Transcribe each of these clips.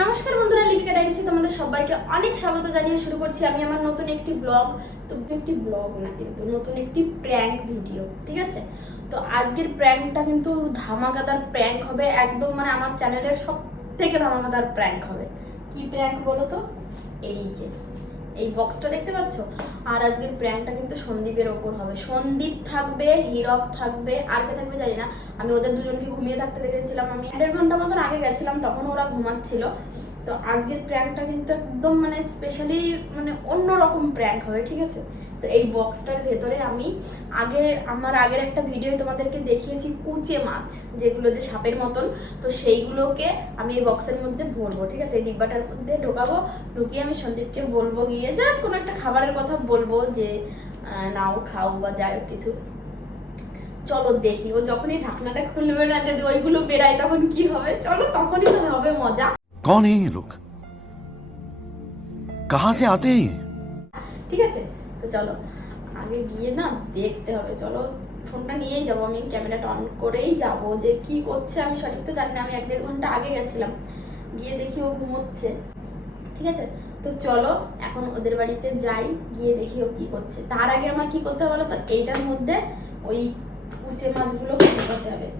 নমস্কার বন্ধুরা, লিপিকা ডায়েরিতে তোমাদের সবাইকে অনেক স্বাগত জানিয়ে শুরু করছি আমি আমার নতুন একটি ব্লগ। তো একটি ব্লগ না, কিন্তু নতুন একটি প্র্যাঙ্ক ভিডিও, ঠিক আছে? তো আজকের প্র্যাঙ্কটা কিন্তু ধামাকাদার প্র্যাঙ্ক হবে, একদম মানে আমার চ্যানেলের সব থেকে ধামাকাদার প্র্যাঙ্ক হবে। কি প্র্যাঙ্ক বলো তো? এই যে এই বক্সটা দেখতে পাচ্ছ, আর আজকের প্র্যাঙ্কটা কিন্তু সন্দীপের ওপর হবে। সন্দীপ থাকবে, হীরক থাকবে, আর কে থাকবে জানি না। আমি ওদের দুজনকে ঘুমিয়ে থাকতে দেখেছিলাম, আমি 1.5 ঘন্টা মতন আগে গেছিলাম, তখন ওরা ঘুমাচ্ছিল। তো আজকের প্র্যাঙ্কটা কিন্তু একদম মানে স্পেশালি মানে অন্যরকম প্র্যাঙ্ক হবে, ঠিক আছে? তো এই বক্সটার ভেতরে আমি আমার আগের একটা ভিডিও তোমাদেরকে দেখিয়েছি কুচে মাছ, যেগুলো যে সাপের মতন, তো সেইগুলোকে আমি এই বক্সের মধ্যে ভরবো, ঠিক আছে? এই ডিব্বাটার মধ্যে ঢোকাবো, ঢুকিয়ে আমি সন্দীপকে বলবো, গিয়ে যা কোনো একটা খাবারের কথা বলবো যে নাও খাও বা যাই হোক কিছু। চলো দেখি, ও যখনই ঢাকনাটা খুলবে না, যদি ওইগুলো বেরায় তখন কি হবে। চলো, তখনই তো হবে মজা। कौन है ये लोग, कहां से आते हैं? ঠিক আছে, তো চলো আগে গিয়ে না দেখতে হবে। চলো, ফোনটা নিয়েই যাবো, আমি ক্যামেরাটা অন করেই যাব। যে কি করছে আমি সঠিক তো জানি না, আমি 1.5 ঘন্টা আগে গেছিলাম, গিয়ে দেখি ও ঘুমোচ্ছে, ঠিক আছে? তো চলো এখন ওদের বাড়িতে যাই, গিয়ে দেখি ও কি করছে। তার আগে আমার কি করতে হবে বলো তো? এইটার মধ্যে ওই কুচে মাছগুলো ঢোকাতে হবে।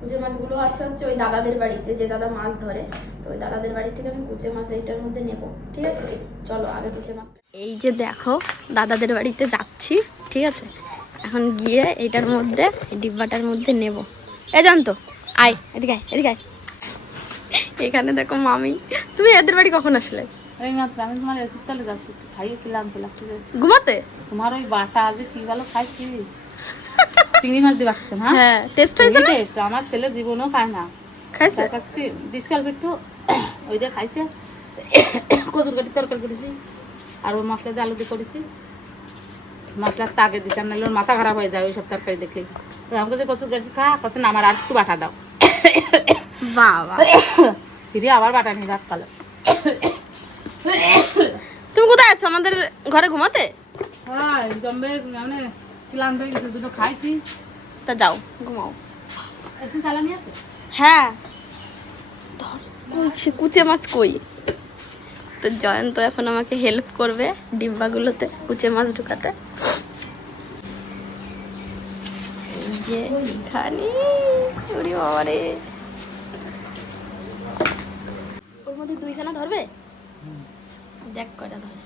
কুচে মাছগুলো আছে হচ্ছে ওই দাদাদের বাড়িতে, যে দাদা মাছ ধরে, তো ওই দাদাদের বাড়ি থেকে আমি কুচে মাছ এইটার মধ্যে নেব, ঠিক আছে? চলো আগে কুচে মাছ। এই যে দেখো, দাদাদের বাড়িতে যাচ্ছি, ঠিক আছে? এখন গিয়ে এইটার মধ্যে, এই ডিব্বাটার মধ্যে নেব। এ জানতো, আয় এদিকে আয়, এদিকে আয়। এখানে দেখো মামি। তুমি এদের বাড়ি কখন আসলে? এই মাত্র আমি তোমার এসে চলে যাচ্ছি, খাইয়ে খেলাম লাগছে ঘুমাতে। তোমার ওই বাটা আজ কি ভালো খাইছি, চিংড়ি মাছ দিয়ে বাটছেন। হ্যাঁ, টেস্ট হয়েছে না? টেস্ট আমার ছেলে জীবনও খায় না, খাইছে? তার কাছে কি দিছি অল্প একটু, ওই দিয়ে খাইছে। কচুর কাটি তরকারি করেছি, আর ওই মশলা দিয়ে আলু দিয়ে করেছি, মশলার তাগে দিচ্ছি, নাহলে ওর মাথা খারাপ হয়ে যায় ওই সব তরকারি দেখলে। আমাকে যে কচুর কাটি খা কাছে না, আমার আর একটু বাটা দাও। বাবা, ফিরে আবার বাটা নিয়ে ভাত পালো। তুমি কোথায় আছো? আমাদের ঘরে ঘুমাতে? হ্যাঁ, জম্বে মানে ক্লান্ত হয়ে গেছে, দুটো খাইছি। তা যাও ঘুমাও। এখন চালানি আছে? হ্যাঁ, সে কুচে মাছ কই? তো জয়ন্ত এখন আমাকে হেল্প করবে ডিব্বাগুলোতে কুচে মাছ ঢুকাতে। এই যে এখানে, ওরে বাবারে, ওর মধ্যে 2খানা ধরবে, দেখ কয়টা ধরে।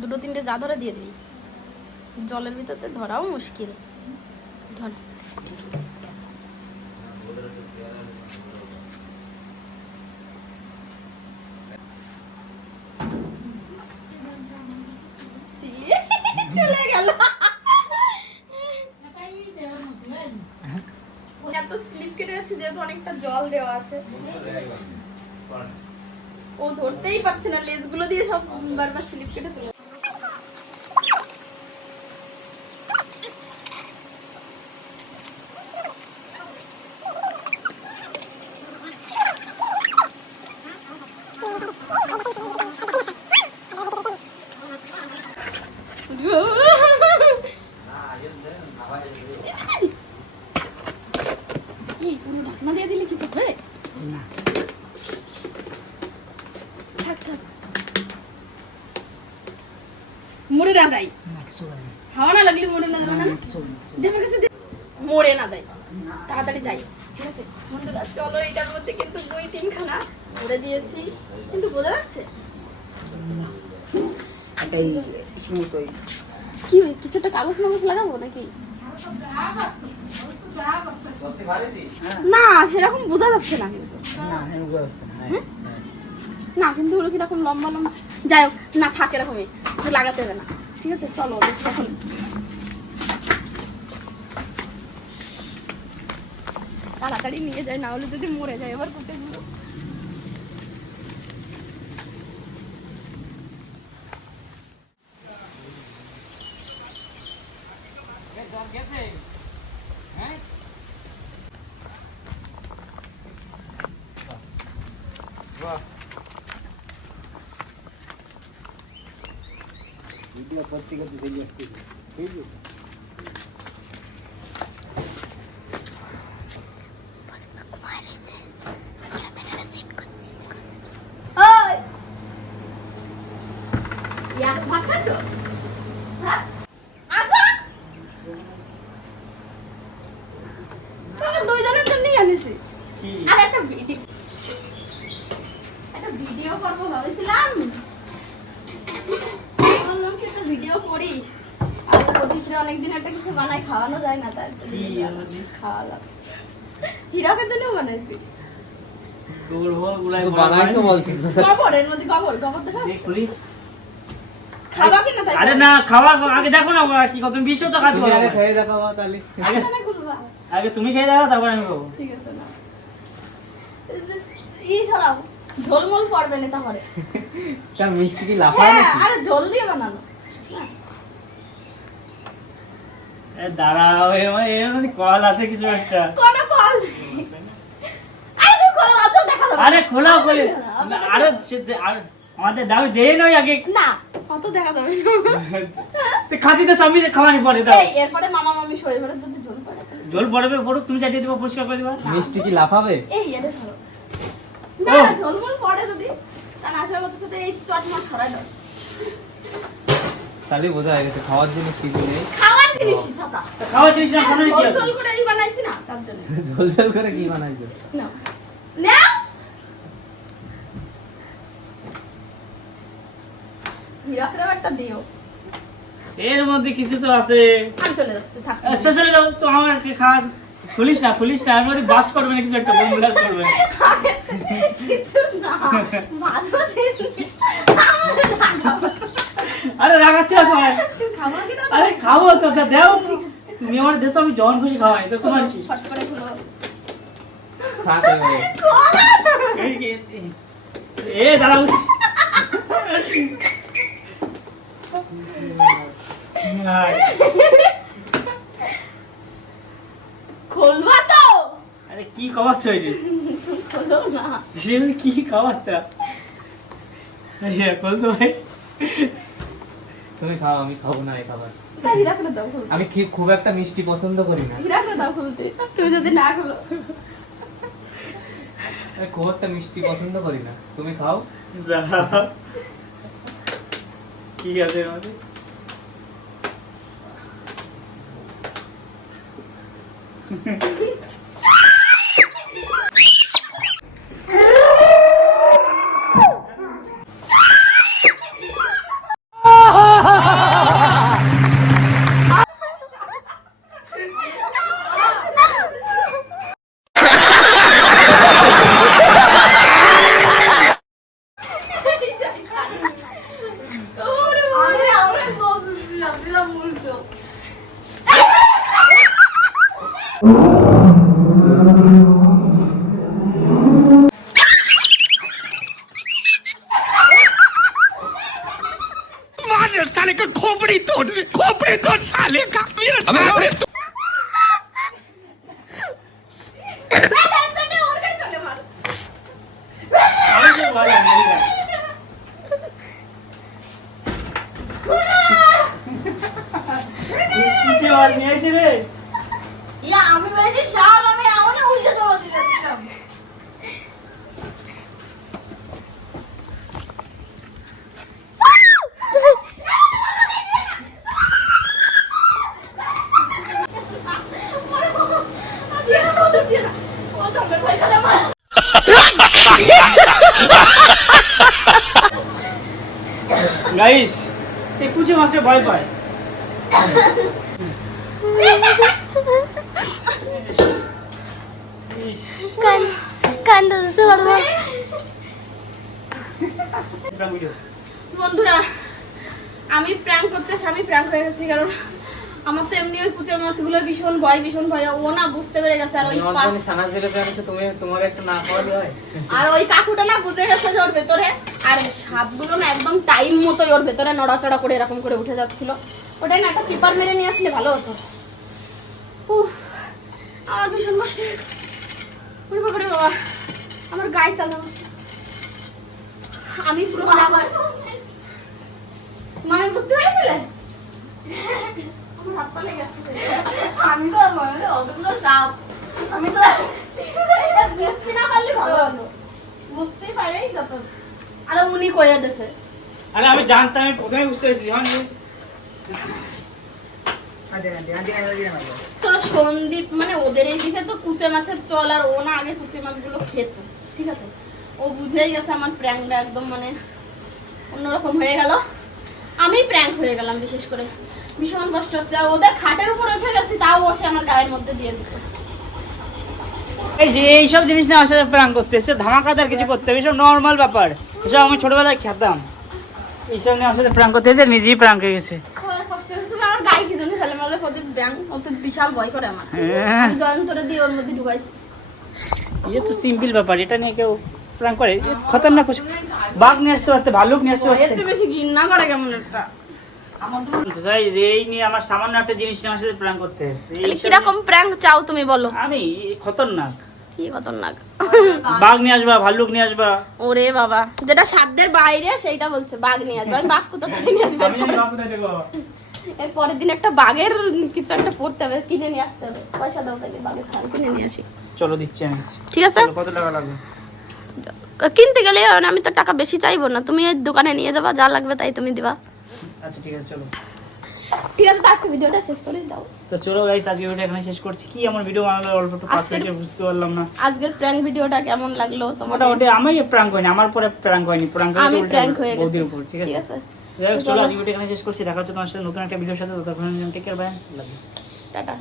2-3টে যা ধরে দিয়ে দিবি, জলের ভিতরে ধরাও মুশকিল। ধর, চলে গেল। এত স্লিপ কেটে যাচ্ছে যেহেতু অনেকটা জল দেওয়া আছে, ও ধরতেই পারছে না, লেজগুলো দিয়ে সব বারবার স্লিপ কেটে চলে। এই পুরো ঢাকনা দিয়ে দিলে কিছু হবে না। থাক থাক, মরে না দেয়, হাওয়া না লাগলে মরে না দেয় না, আমার কাছে মরে না দেয়। তাড়াতাড়ি যাই, ঠিক আছে বন্ধুরা? চলো, এটার মধ্যে কিন্তু 2-3খানা ভরে দিয়েছি, কিন্তু বোঝা যাচ্ছে কি কিছু একটা কাগজ মাগজ লাগাবো নাকি? না, সেরকম বোঝা যাচ্ছে না কিন্তু। না কিন্তু ওগুলো কিরকম লম্বা লম্বা, যাই হোক না, থাকে এরকমই, লাগাতে হবে না, ঠিক আছে? চলো দেখি এখন। তাড়াতাড়ি নিয়ে যায়, না হলে যদি মরে যায় এবার কোথায়। ওই ইয়া ভাত খাচ্ছো? হ্যাঁ আসো। তোমাদের দুইজনের জন্যই আনিছি। আর একটা ভিডিও করবো ভাবেছিলাম। বললাম কি একটা ভিডিও করি। আর প্রদীপরে অনেকদিন একটা কিছু বানাই খাওয়ানো যায় না, তার খাওয়ালাম। হিরকের জন্য বানাইছি। বানাইছো বলছিস? গোবরের মধ্যে গোবর দেখা খাবা কি না তাই? আরে না, খাওয়ার আগে দেখো না কি কত বিশ্ব তো খাচ্ছি। তুমি আগে খেয়ে দেখো তাহলে। আগে তুমি খেয়ে দেখো, তারপর আমি খাবো। ঠিক আছে না সরাও, ঝোলমোল পড়বে না তাহলে। তা মিষ্টি কি লাফায় নাকি? আরে ঝোল দিয়ে বানানো না। দাঁড়াও, এর মধ্যে কল আছে কিছু একটা। কোন কল? আরে তুই কল অত দেখা যাবে। আরে খোলাও বলে। আরে আমাদের দাও দেই নই আগে। না অত দেখা যাবে তো খাতি তো সবই খাওয়ানি পড়ে দাও। এই এরপরে মামা মামি শরীরে যদি ঝোল পড়ে তাহলে জল পড়বে, পড়ুক, তুমি চাটিয়ে দিবা, পরিষ্কার করে দিবা। মিষ্টি কি লাফাবে? এই এরে ধরো না, ঝোলমোল পড়ে যদি তা নাচরা করতেছে তো এই চটমট ছড়াই দাও। তাহলে বোঝা হয়ে গেছে খাওয়ার জিনিস কিছু নেই। খাওয়ার জিনিস ছাতা খাওয়া জিনিস না, খাওয়া কি ঝোল আছে? ঝোল করে এই বানাইছি না তার জন্য। ঝোল ঝোল করে কি বানাইছো? না নাও হিরাকরে একটা দিও। এর মধ্যে কিছু তো আছে। আমি চলে যাচ্ছি থাক। আচ্ছা চলে যাও তো, আমার খাওয়া খুলিস না, এর মধ্যে বাস করবে না কিছু একটা, বোম ব্লাস্ট করবে। কিছু না ভালো জিনিস আমারে লাগাও। আরে রাগাচ্ছি না তোমার। তুমি খাবো কি না? আরে খাবো তো, তা দাও। তুমি আমার দেশে, আমি যখন খুশি খাওয়াই, তো তোমার কি? ফট করে খুলো। থাক এবারে। এ দাঁড়াও। খুলবা তো? আরে কি খাওয়াচ্ছ এটা? খুলো না। কি খাওয়াচ্ছা? বলতো ভাই, তুমি খাও, আমি খাবো না এই খাবার। স্যার হিরাকরে দাও খুলতে। আমি খুব একটা মিষ্টি পছন্দ করি না। হিরাকরে দাও খুলতে। তুমি যদি না খুলো আমি খুব একটা মিষ্টি পছন্দ করি না। তুমি খাও। দাঁড়াও। কি আছে এর মধ্যে? আরে আমরা বলছিলাম দিলাম উল্টো। साले का खोपड़ी तोड़ साले का আমি তো ভালো মেরে গেল। কিছু আর নিয়েছি রে। ইয়া আমি বলেছি সাপ, আমি এমনই উল্টে দৌড়াতে যাচ্ছিলাম। গাইস, এই কুচে মাসে ভয় পায়। ইস, এটা বুঝো। বন্ধুরা আমি প্র্যাঙ্ক করতে এসে আমি প্র্যাঙ্ক হয়ে গেছি, কারণ আমার তো এমনি ওই কুচের মাছগুলো ভীষণ ভয়। ও না বুঝতে পেরে গেছে। আর ওই ছানা ছেড়ে জানিস তুমি, তোমার একটা না খাওয়ালে হয়। আর ওই কাকুটা না বুঝে গেছে যে ওর ভেতরে, আর সাপগুলো না একদম টাইম মতোই ওর ভেতরে নড়াচড়া করে এরকম করে উঠে যাচ্ছিল। ওটাই না একটা পেপার মেরে নিয়ে আসলে ভালো হতো। উফ, আমার ভীষণ কষ্ট হয়েছে। ওরে বাবা রে বাবা, আমার গায়ে চালানো। আমি পুরো মামি বুঝতে পেরেছিলে? আমার হাত পা লেগে আসছে। আমি তো মনে হয় অতগুলো সাপ, আমি তো উনি কইয়া দিয়েছে। আরে আমি জানতাম, আমি প্রথমে বুঝতে পেরেছি যখন তো সন্দীপ মানে ওদের এইদিকে তো কুচে মাছের চল, আর ও না আগে কুচে মাছগুলো খেত, ঠিক আছে। ও বুঝেই গেছে আমার প্র্যাঙ্কটা একদম মানে অন্যরকম হয়ে গেল। আমি প্র্যাঙ্ক হয়ে গেলাম বিশেষ করে, ভীষণ কষ্ট হচ্ছে। আর ওদের খাটের উপর উঠে গেছি, তাও বসে আমার গায়ের মধ্যে দিয়ে দিচ্ছে। এই যে এইসব জিনিস না আমার সাথে প্র্যাঙ্ক করতে এসে ধামাকাদার কিছু করতে হবে, এসব নর্মাল ব্যাপার, এসব আমি ছোটবেলায় খেতাম। এইসব নিয়ে আমার সাথে প্র্যাঙ্ক করতে এসে নিজেই প্র্যাঙ্ক হয়ে গেছে। আমার কষ্ট হচ্ছে, তুমি আমার গায়ে কি জন্য ফেলে মারলে? প্রদীপ ব্যাং ওতে বিশাল ভয় করে আমার। হ্যাঁ। আমি জয়ন্তরে দিয়ে ওর মধ্যে ঢুকাইছি। ये तो सिंपल ব্যাপার, এটা নিয়ে কেউ প্র্যাঙ্ক করে? খতরনাক কিছু, বাঘ নিয়ে আসতে পারতে, ভালুক নিয়ে আসতে পারতে। এতে বেশি ঘৃণা করে কেমন একটা। তো যাই, এই নিয়ে আমার সামান্য একটা জিনিস নিয়ে আমার সাথে প্র্যাঙ্ক করতে এসেছে। তাহলে কিরকম প্র্যাঙ্ক চাও তুমি বলো? আমি খতরনাক, কি খতরনাক? বাঘ নিয়ে আসবা, ভাল্লুক নিয়ে আসবা। ওরে বাবা, যেটা সাধ্যের বাইরে সেইটা বলছে বাঘ নিয়ে আসবে। আমি বাঘ কোথা থেকে নিয়ে আসবে? আমি জানি বাঘ কোথায় দেবো। এর পরের দিন একটা বাঘের কিছু একটা পড়তে হবে, কিনে নিয়ে আসতে হবে। পয়সা দাও তাহলে বাঘের ছাল কিনে নিয়ে আসি। চলো দিচ্ছি আমি। ঠিক আছে, কত টাকা লাগবে? কিনতে গেলে আমি তো টাকা বেশি চাইবো না, তুমি এই দোকানে নিয়ে যাবা, যা লাগবে তাই তুমি দিবা। আচ্ছা ঠিক আছে চলো। ঠিক আছে, তো আজকে ভিডিওটা শেষ করে দাও। তো চলো গাইস, আজকে ভিডিও এখানে শেষ করছি। কি আমার ভিডিও বানালো অল্প একটু পারফেক্ট বুঝতে পারলাম না। আজকের প্র্যাঙ্ক ভিডিওটা কেমন লাগলো তোমাদের? মোটামুটি আমি প্র্যাঙ্ক হয়নি, আমার পরে প্র্যাঙ্ক হয়নি, প্র্যাঙ্ক আমি প্র্যাঙ্ক হয়ে গেছি। বৌদির উপর। ঠিক ঠিক আছে, আছে, যাই হোক, চলো আজকে ভিডিও এখানে শেষ করছি। দেখা হচ্ছে তোমার সাথে নতুন একটা ভিডিওর সাথে। ততক্ষণ take care, bye, love you. Tata.